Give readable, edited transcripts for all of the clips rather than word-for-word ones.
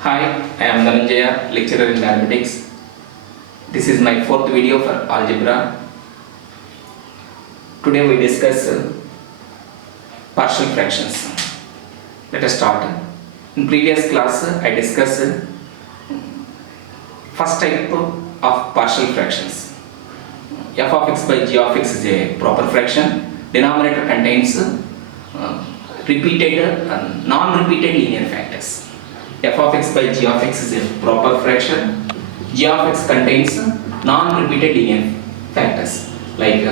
Hi, I am Dhananjaya, lecturer in mathematics. This is my fourth video for algebra. Today we discuss partial fractions. Let us start. In previous class I discussed first type of partial fractions. F of x by g of x is a proper fraction. Denominator contains repeated and non-repeated linear factors. F of x by g of x is a proper fraction. G of x contains non-repeated linear factors like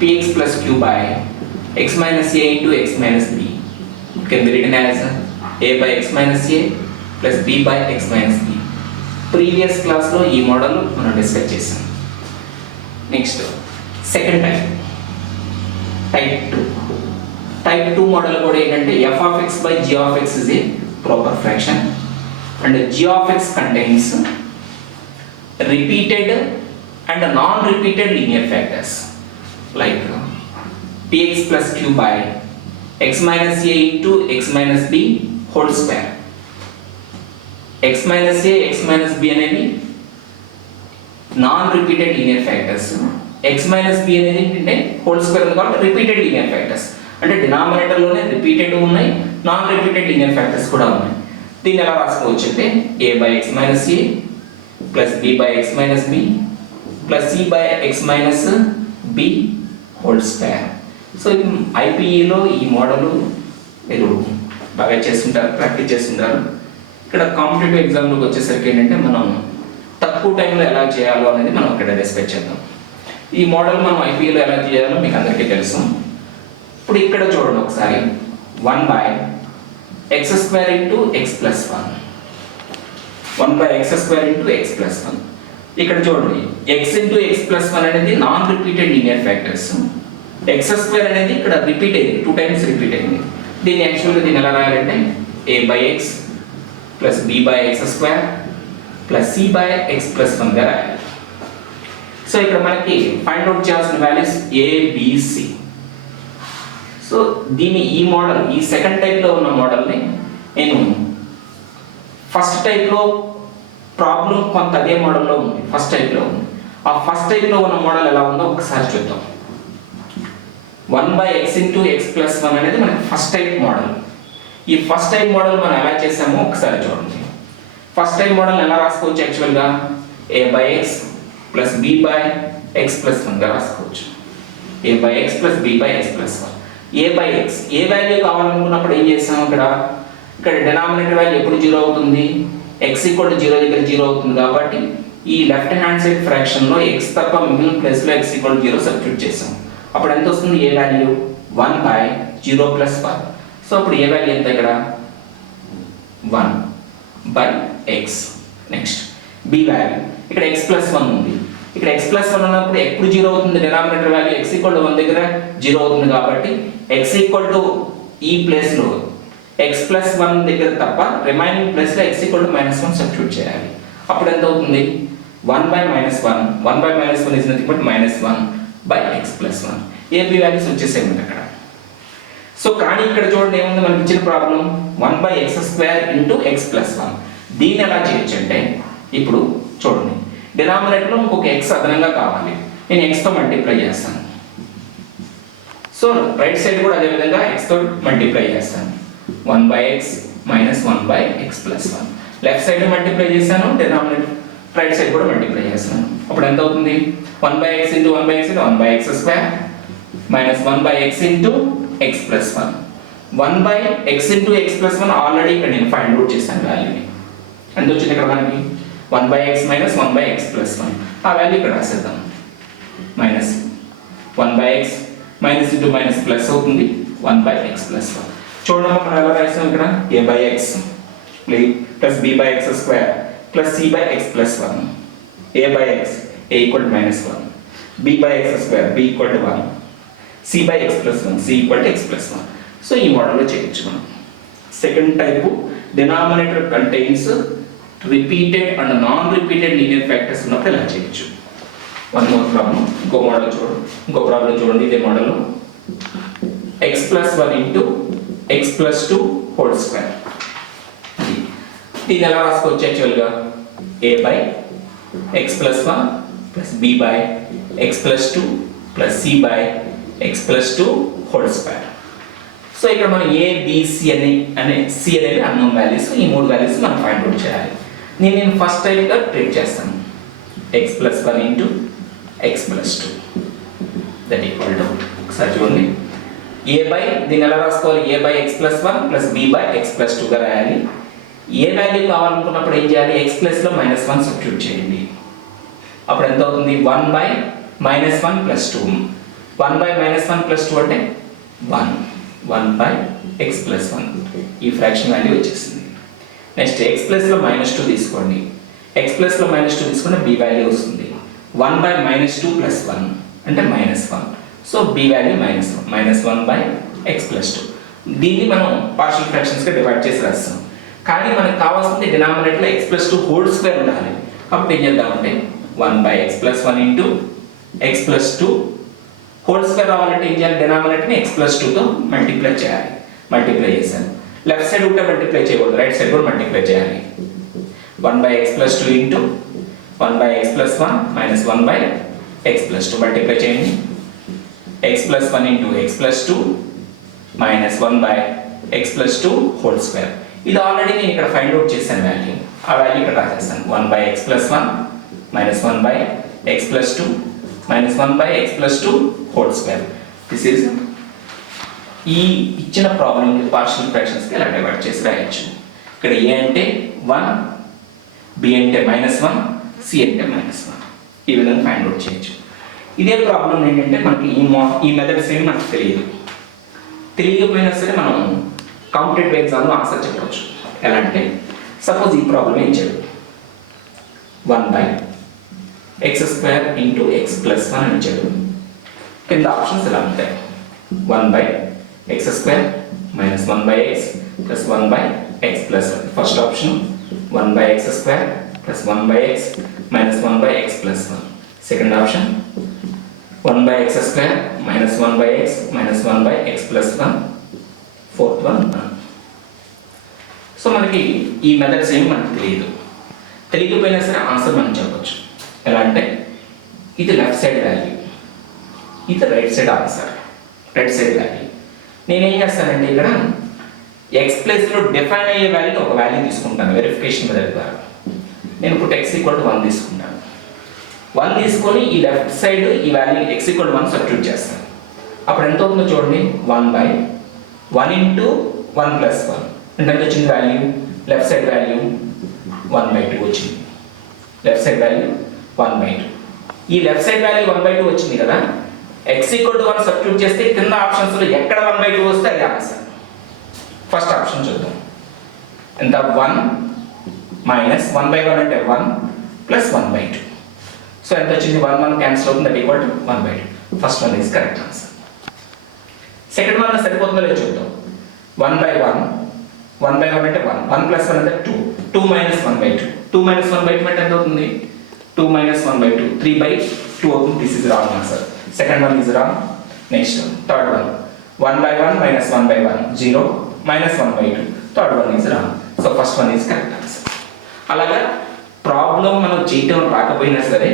px plus q by x minus a into x minus b. It can be written as a by x minus a plus b by x minus b. Previous class lo ee model మనం discuss చేసాం. Next second type 2. Type 2 model కూడా ఏంటంటే f of x by g of x is a proper fraction and g of x contains repeated and non-repeated linear factors like px plus q by x minus a into x minus b whole square. x minus a x minus b అనేవి non-repeated linear factors. x minus b అనేది అంటే whole square ఉంది కాబట్టి repeated linear factors. అంటే denominator లోనే repeated ఉన్నాయి, non repeated linear factors కూడా ఉన్నాయి. దీన్ని ఎలా రాసుకోవచ్చు అంటే a by x minus a plus b by x minus b plus c by x minus b whole square. So IPE లో ఈ మోడల్ మీరు బాగా చేస్తుంటారు, ప్రాక్టీస్ చేస్తుంటారు. ఇక్కడ కాంపిటేటివ్ ఎగ్జామ్లోకి వచ్చేసరికి ఏంటంటే మనం తక్కువ టైంలో ఎలా చేయాలో అనేది మనం ఇక్కడ డిస్కస్ చేద్దాం. ఈ మోడల్ మనం IPE లో ఎలా చేయాలో మీకు అందరికీ తెలుసు. ఇప్పుడు ఇక్కడ చూడండి ఒకసారి 1 by x square into x plus 1. 1 by x square into x plus 1. ఇక్కడ చూడండి x into x plus 1 అనేది non repeated linear factors. x square అనేది ఇక్కడ రిపీట్ అయింది, 2 టైమ్స్ రిపీట్ అయింది. దీన్ని యాక్చువల్గా దీన్ని ఎలా రాయాలంటే a by x plus b by x square plus c by x plus 1 గా రాయాలి. సో ఇక్కడ మనకి ఫైండ్ అవుట్ చేయాల్సిన values a b c. So దీన్ని ఈ మోడల్, ఈ సెకండ్ టైప్లో ఉన్న మోడల్ని నేను ఫస్ట్ టైప్లో ప్రాబ్లం కొంత అదే మోడల్లో ఉంది, ఫస్ట్ టైప్లో ఉంది. ఆ ఫస్ట్ టైప్లో ఉన్న మోడల్ ఎలా ఉందో ఒకసారి చూద్దాం. 1 by x into x plus 1 అనేది మనకి ఫస్ట్ టైప్ మోడల్. ఈ ఫస్ట్ టైప్ మోడల్ మనం ఎలా చేసామో ఒకసారి చూడండి. ఫస్ట్ టైప్ మోడల్ ఎలా రాసుకోవచ్చు యాక్చువల్గా a by x plus b by x plus 1 గా రాసుకోవచ్చు. a by x plus b by x plus 1. a by x ఏ వాల్యూ కావాలనుకున్నప్పుడు ఏం చేస్తాం, ఇక్కడ డినామినేటర్ వాల్యూ ఎప్పుడు 0 అవుతుంది, x = 0 దగ్గర 0 అవుతుంది కాబట్టి ఈ లెఫ్ట్ హ్యాండ్ సైడ్ ఫ్రాక్షన్ లో x తప్ప మిగిలిన ప్లేస్ లో x = 0 సబ్స్టిట్యూట్ చేసాం. అప్పుడు ఎంత వస్తుంది, a value 1 by 0 plus 1. So అప్పుడు a వాల్యూ ఎంత, ఇక్కడ 1 by x. Next b value ఇక్కడ x plus 1 ఉంది. ఇక్కడ x plus 1 ఉన్నప్పుడు ఎప్పుడు 0 అవుతుంది, డినామినేటర్ వాల్యూ x = 1 దగ్గర 0 అవుతుంది కాబట్టి x = ఈ ప్లేస్ లో x plus 1 దగ్గర తప్ప రిమైనింగ్ ప్లేస్ లో x = -1 సబ్స్టిట్యూట్ చేయాలి. అప్పుడు ఎంత అవుతుంది, 1 by -1. 1 by -1 is nothing but -1 by x plus 1. ab values వచ్చేసాయి మనకి అక్కడ. సో కానీ ఇక్కడ చూడండి ఏముంది మనకి ఇచ్చిన problem 1 by x square into x plus 1. దీన్ని ఎలా చేయొచ్చు అంటే ఇప్పుడు చూడండి డినామినేటర్లో ఇంకొక x అదనంగా కావాలి, నేను x తో మల్టిప్లై చేస్తాను. సో రైట్ సైడ్ కూడా అదే విధంగా x తో మల్టిప్లై చేస్తాను. 1 by x minus 1 by x plus 1. Left side multiply చేశాను, డినామినేటర్ రైట్ సైడ్ కూడా మల్టిప్లై చేస్తాను. అప్పుడు ఎంత అవుతుంది, 1 by x into 1 by x into 1 by x square minus 1 by x into x plus 1. 1 by x into x plus 1 already ఇక్కడ నేను find out చేశాను వాల్యూని. ఎంత వచ్చింది ఇక్కడ మనకి 1 by x minus 1 by x plus 1. ఆ వాల్యూ ఇక్కడ రాసేద్దాం. Minus 1 by x minus into minus plus అవుతుంది 1 by x plus 1. చూడండి మనం ఎలా రాసాం ఇక్కడ a by x plus b by x square plus c by x plus 1. a by x a equal to -1, b by x square b equal to 1, c by x plus 1 c equal to x plus 1. So ఈ మోడల్లో చేయొచ్చు మనం. Second type denominator contains repeated and non repeated linear factors ఉన్నప్పుడు ఇలా చేయొచ్చు. One more problem, ఇంకో model చూడండి, ఇంకో ప్రాబ్లం చూడండి. ఇదే model x plus 1 into x plus 2 whole square. దీన్ని ఎలా రాసుకోవచ్చు యాక్చువల్గా a by x plus 1 plus b by x plus 2 plus c by x plus 2 whole square. So ఇక్కడ మనం a b c అనే c అనేవి అన్నోన్ వాల్యూస్. ఈ మూడు వాల్యూస్ మనం ఫైండ్ అవుట్ చేయాలి. నేను ఫస్ట్ టైప్గా ట్రీట్ చేస్తాను. x plus 1 into x plus 2 that equal to ఒకసారి చూడండి a by దీన్ని ఎలా రాసుకోవాలి a by x plus 1 plus b by x plus 2 గా రాయాలి. ఏ వాల్యూ కావాలనుకున్నప్పుడు ఏం చేయాలి x ప్లస్లో -1 సబ్స్టిట్యూట్ చేయండి. అప్పుడు ఎంత అవుతుంది 1 by -1 plus 2. 1 by -1 plus 2 అంటే 1 by x plus 1 ఈ ఫ్రాక్షన్ వాల్యూ వచ్చేసింది. నెక్స్ట్ x ప్లస్లో -2 తీసుకోండి. x ప్లస్లో -2 తీసుకుంటే b వాల్యూ వస్తుంది. 1 by -2 plus 1 అంటే -1. So b value -1 by x plus 2. దీన్ని మనం పార్షియల్ ఫ్రాక్షన్స్గా డివైడ్ చేసి రాస్తాం. కానీ మనకు కావాల్సింది డినామినేటర్లో x plus 2 హోల్ స్క్వేర్ ఉండాలి. అప్పుడు ఏం చేద్దామంటే 1 by x plus 1 into x plus 2 whole square రావాలంటే ఏం చేయాలి డినామినేటర్ని x plus 2తో మల్టిప్లై చేయాలి. మల్టిప్లై చేశాను. లెఫ్ట్ సైడ్ ఉంటే మల్టిప్లై చేయకూడదు, రైట్ సైడ్ కూడా మల్టిప్లై చేయాలి. 1 by x plus 2 into 1 by x plus 1 minus 1 by x plus 2 multiply చేయండి. x plus 1 into x plus 2 minus 1 by x plus 2 whole square. ఇది already నేను ఇక్కడ find out చేశాను value. ఆ value ఇక్కడ రాసేస్తాను 1 by x plus 1 minus 1 by x plus 2 minus 1 by x plus 2 whole square. This is ఈ ఇచ్చిన ప్రాబ్లమ్కి partial ఫ్రాక్షన్స్కి ఇలా divide చేసి రాయొచ్చు. ఇక్కడ a అంటే 1, b అంటే -1, c అంటే -1. ఈ విధంగా ఫైండ్ అవుట్ చేయొచ్చు. ఇదే ప్రాబ్లం ఏంటంటే మనకి ఈ మెథడ్స్ ఏమి మనకు తెలియకపోయినా సరే మనం కాంపిటేటివ్ ఎగ్జామ్లో ఆన్సర్ చెప్పవచ్చు. ఎలా అంటే సపోజ్ ఈ ప్రాబ్లం ఏం చేయదు 1 by x square into x plus 1 అని ఇచ్చాడు. కింద ఆప్షన్స్ ఇలా ఉంటాయి 1 by x square minus 1 by x plus 1 by x plus 1. First option 1 by x square plus 1 by x minus 1 by x plus 1. Second option 1 by x square minus 1 by x minus 1 by x plus 1. Fourth one. So మనకి ఈ methods ఏమి మనకు తెలియకపోయినా సరే answer మనం చెప్పచ్చు. ఎలా అంటే ఇది లెఫ్ట్ సైడ్ వాల్యూ, ఇది right side answer. Right side value నేనేం చేస్తానంటే ఇక్కడ ఎక్స్ ప్లేస్లో డిఫైన్ అయ్యే వాల్యూని ఒక వాల్యూ తీసుకుంటాను వెరిఫికేషన్ మెథడ్ ద్వారా. నేను ఇప్పుడు x = 1 తీసుకుంటాను. 1 తీసుకొని ఈ లెఫ్ట్ సైడ్ ఈ వాల్యూ x = 1 సబ్స్టిట్యూట్ చేస్తాను. అప్పుడు ఎంత అవుతుందో చూడండి 1 by 1 into 1 plus 1 అంటే ఎంత వచ్చింది వాల్యూ లెఫ్ట్ సైడ్ వాల్యూ 1/2 వచ్చింది. Left side value 1/2. ఈ లెఫ్ట్ సైడ్ వాల్యూ 1/2 వచ్చింది కదా. x = 1 సబ్స్టిట్యూట్ చేస్తే కింద ఆప్షన్స్లో ఎక్కడ 1/2 వస్తే అది ఆన్సర్. ఫస్ట్ ఆప్షన్ చూద్దాం. ఎంత 1 minus 1/1 అంటే 1 plus 1/2. సో ఎంత వచ్చింది 1 1 క్యాన్సిల్ అవుతుంది, that equal to 1/2. First one is correct answer. Second one సరిపోతుందో లేదో చూద్దాం. 1/1 1/1 అంటే 1 1 plus 1 అంటే 2 2 minus 1/2 2 minus 1/2 అంటే ఎంత అవుతుంది 2 minus 1/2 3/2 అవుతుంది. This is wrong answer. Second one is wrong. Next third one 1/1 minus 1/1 0 minus 1/2 third one is wrong. So first one is correct answer. అలాగా ప్రాబ్లం మనం చేయటం రాకపోయినా సరే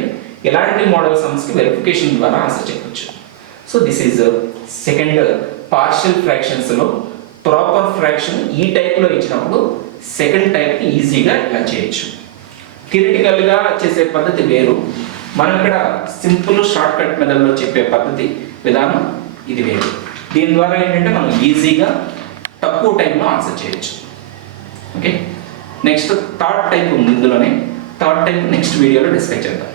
ఇలాంటి మోడల్ సమ్స్కి వెరిఫికేషన్ ద్వారా ఆన్సర్ చెప్పొచ్చు. So this is second partial ఫ్రాక్షన్స్లో ప్రాపర్ ఫ్రాక్షన్ ఈ టైప్లో ఇచ్చినప్పుడు సెకండ్ టైప్ని ఈజీగా ఇలా చేయొచ్చు. థియరిటికల్గా చేసే పద్ధతి వేరు, మనం ఇక్కడ సింపుల్ షార్ట్ కట్ మెథడ్లో చెప్పే పద్ధతి విధానం ఇది వేరు. దీని ద్వారా ఏంటంటే మనం ఈజీగా తక్కువ టైంలో ఆన్సర్ చేయొచ్చు. ఓకే, నెక్స్ట్ థర్డ్ టైప్ ఉంది ఇందులోనే. థర్డ్ టైప్ నెక్స్ట్ వీడియోలో డిస్కస్ చేద్దాం.